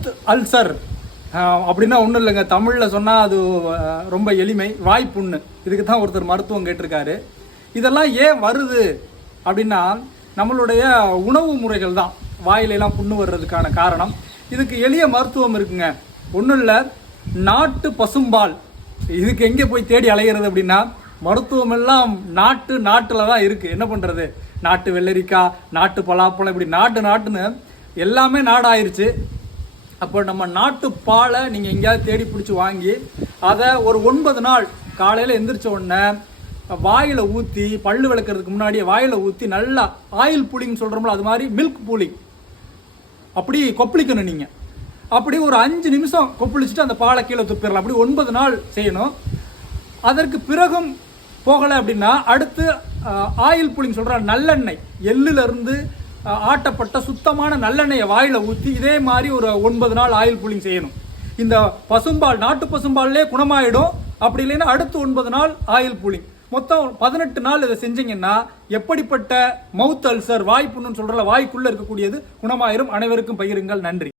மவுத் ulcer. அப்படின்னா ஒன்றும் இல்லைங்க. தமிழில் சொன்னால் அது ரொம்ப எளிமை. வாய்ப்புண்ணு. இதுக்கு தான் ஒருத்தர் மருத்துவம் கேட்டிருக்காரு. இதெல்லாம் ஏன் வருது? அப்படின்னா நம்மளுடைய உணவு முறைகள் தான். வாயிலெல்லாம் புண்ணு வர்றதுக்கான காரணம். இதுக்கு எளிய மருத்துவம் இருக்குங்க. ஒன்றும் இல்லை நாட்டு பசும்பால். இதுக்கு எங்கே போய் தேடி அலைகிறது அப்படின்னா மருத்துவம் எல்லாம் நாட்டு நாட்டில் தான் இருக்குது என்ன பண்ணுறது நாட்டு வெள்ளரிக்காய் நாட்டு பலாப்பழம் இப்படி நாட்டு நாட்டுன்னு எல்லாமே நாடாயிருச்சு. அப்போ நம்ம நாட்டு பாலை நீங்கள் எங்கேயாவது தேடி பிடிச்சி வாங்கி அதை ஒரு ஒன்பது நாள் காலையில் எந்திரிச்ச உடனே வாயில் ஊற்றி பல்லு விளக்குறதுக்கு முன்னாடியே வாயில் ஊற்றி நல்லா ஆயில் புளிங்னு சொல்கிறோம்ல அது மாதிரி மில்க் புளிங் அப்படி கொப்பளிக்கணும் நீங்கள் அப்படி ஒரு அஞ்சு நிமிஷம் கொப்பளிச்சுட்டு அந்த பாலை கீழே துப்பிடலாம். அப்படி ஒன்பது நாள் செய்யணும். அதற்கு பிறகும் போகலை அப்படின்னா அடுத்து ஆயில் புளிங் சொல்கிற நல்லெண்ணெய். எள்ளுலேருந்து ஆட்டப்பட்ட சுத்தமான நல்லெண்ணெயை வாயில் ஊற்றி இதே மாதிரி ஒரு ஒன்பது நாள் ஆயில் கூலிங் செய்யணும். இந்த பசும்பால் நாட்டு பசும்பால்லே குணமாயிடும். அப்படி இல்லைன்னா அடுத்து ஒன்பது நாள் ஆயில் கூலிங். மொத்தம் பதினெட்டு நாள் இதை செஞ்சீங்கன்னா எப்படிப்பட்ட மவுத் அல்சர் வாய் புண்ணுன்னு வாய்க்குள்ளே இருக்கக்கூடியது குணமாயிரும். அனைவருக்கும் பகிருங்கள். நன்றி.